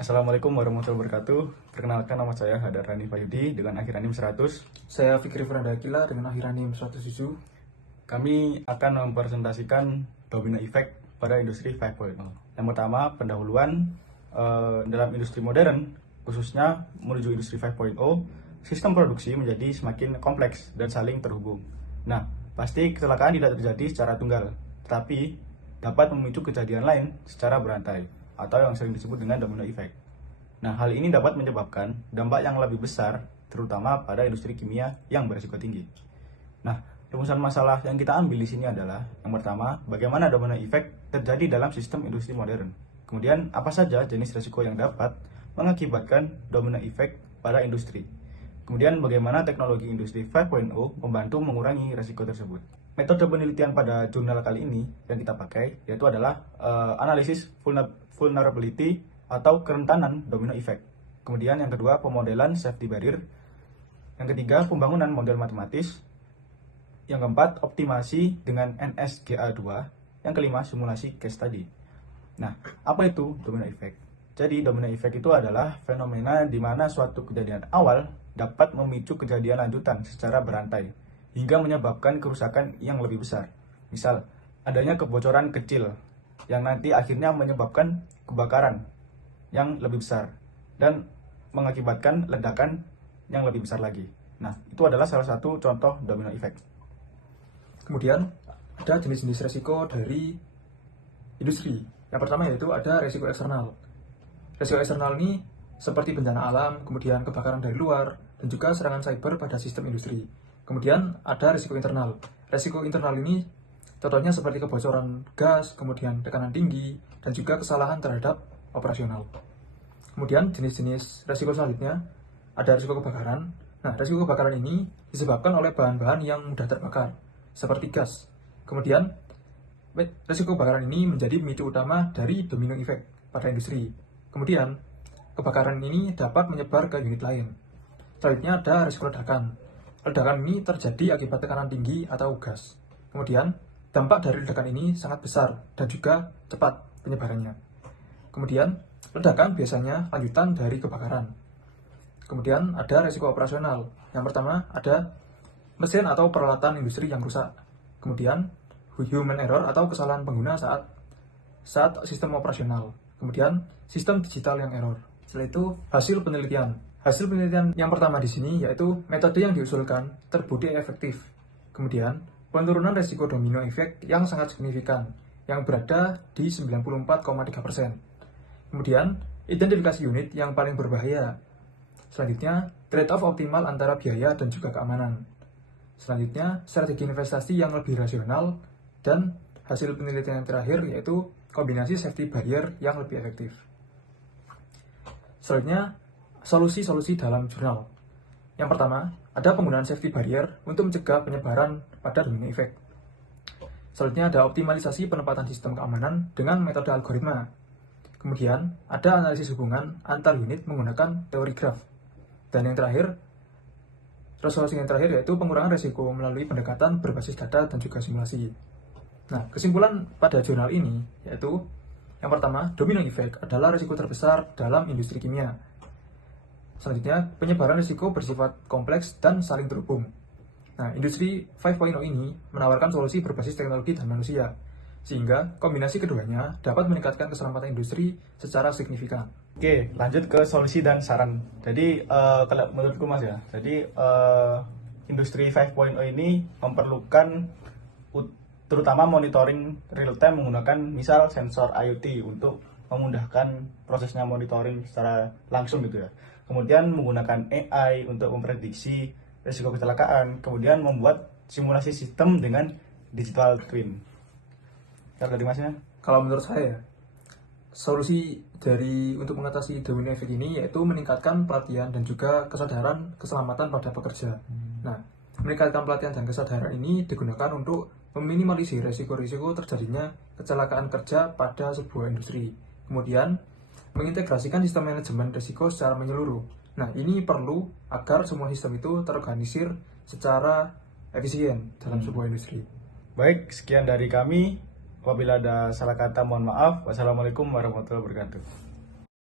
Assalamualaikum warahmatullahi wabarakatuh. Perkenalkan, nama saya Hadar Rani Fayudi dengan akhir NIM 100. Saya Fikri Frandakila dengan akhiran NIM 107. Kami akan mempresentasikan domino effect pada industri 5.0. Yang pertama, pendahuluan dalam industri modern, khususnya menuju industri 5.0, sistem produksi menjadi semakin kompleks dan saling terhubung. Nah, pasti kecelakaan tidak terjadi secara tunggal, tetapi dapat memicu kejadian lain secara berantai, atau yang sering disebut dengan domino effect. Nah, hal ini dapat menyebabkan dampak yang lebih besar, terutama pada industri kimia yang berisiko tinggi. Nah, rumusan masalah yang kita ambil di sini adalah, yang pertama, bagaimana domino effect terjadi dalam sistem industri modern. Kemudian, apa saja jenis risiko yang dapat mengakibatkan domino effect pada industri. Kemudian, bagaimana teknologi industri 5.0 membantu mengurangi risiko tersebut. Metode penelitian pada jurnal kali ini yang kita pakai yaitu adalah analisis vulnerability atau kerentanan domino effect. Kemudian yang kedua, pemodelan safety barrier. Yang ketiga, pembangunan model matematis. Yang keempat, optimasi dengan NSGA2. Yang kelima, simulasi case study. Nah, apa itu domino effect? Jadi, domino effect itu adalah fenomena di mana suatu kejadian awal dapat memicu kejadian lanjutan secara berantai, hingga menyebabkan kerusakan yang lebih besar. Misal, adanya kebocoran kecil yang nanti akhirnya menyebabkan kebakaran yang lebih besar dan mengakibatkan ledakan yang lebih besar lagi. Nah, itu adalah salah satu contoh domino effect. Kemudian ada jenis-jenis resiko dari industri. Yang pertama yaitu ada resiko eksternal. Resiko eksternal ini seperti bencana alam, kemudian kebakaran dari luar, dan juga serangan cyber pada sistem industri. Kemudian ada resiko internal. Resiko internal ini contohnya seperti kebocoran gas, kemudian tekanan tinggi, dan juga kesalahan terhadap operasional. Kemudian jenis-jenis resiko selanjutnya ada resiko kebakaran. Nah, resiko kebakaran ini disebabkan oleh bahan-bahan yang mudah terbakar, seperti gas. Kemudian resiko kebakaran ini menjadi pemicu utama dari domino effect pada industri. Kemudian kebakaran ini dapat menyebar ke unit lain. Selanjutnya ada resiko ledakan. Ledakan ini terjadi akibat tekanan tinggi atau gas. Kemudian dampak dari ledakan ini sangat besar dan juga cepat penyebarannya. Kemudian ledakan biasanya lanjutan dari kebakaran. Kemudian ada resiko operasional. Yang pertama ada mesin atau peralatan industri yang rusak. Kemudian human error atau kesalahan pengguna saat sistem operasional. Kemudian sistem digital yang error. Setelah itu hasil penelitian. Hasil penelitian yang pertama di sini yaitu metode yang diusulkan terbukti efektif. Kemudian penurunan resiko domino effect yang sangat signifikan yang berada di 94,3%. Kemudian identifikasi unit yang paling berbahaya. Selanjutnya trade-off optimal antara biaya dan juga keamanan. Selanjutnya strategi investasi yang lebih rasional, dan hasil penelitian yang terakhir yaitu kombinasi safety barrier yang lebih efektif. Selanjutnya, solusi-solusi dalam jurnal. Yang pertama, ada penggunaan safety barrier untuk mencegah penyebaran pada domino effect. Selanjutnya, ada optimalisasi penempatan sistem keamanan dengan metode algoritma. Kemudian, ada analisis hubungan antar unit menggunakan teori graf. Dan yang terakhir, resolusi yang terakhir yaitu pengurangan risiko melalui pendekatan berbasis data dan juga simulasi. Nah, kesimpulan pada jurnal ini yaitu yang pertama, domino effect adalah risiko terbesar dalam industri kimia. Selanjutnya, penyebaran risiko bersifat kompleks dan saling terhubung. Nah, industri 5.0 ini menawarkan solusi berbasis teknologi dan manusia, sehingga kombinasi keduanya dapat meningkatkan keselamatan industri secara signifikan. Oke, lanjut ke solusi dan saran. Jadi, kalau menurutku Mas ya, jadi industri 5.0 ini memerlukan terutama monitoring real time menggunakan misal sensor IoT untuk memudahkan prosesnya monitoring secara langsung gitu ya. Kemudian menggunakan AI untuk memprediksi risiko kecelakaan, kemudian membuat simulasi sistem dengan digital twin. Kalau dari Masnya? Kalau menurut saya, solusi untuk mengatasi domino effect ini yaitu meningkatkan pelatihan dan juga kesadaran keselamatan pada pekerja. Nah, meningkatkan pelatihan dan kesadaran ini digunakan untuk meminimalisir risiko-risiko terjadinya kecelakaan kerja pada sebuah industri. Kemudian, mengintegrasikan sistem manajemen risiko secara menyeluruh. Nah, ini perlu agar semua sistem itu terorganisir secara efisien dalam sebuah industri. Baik, sekian dari kami. Apabila ada salah kata, mohon maaf. Wassalamualaikum warahmatullahi wabarakatuh.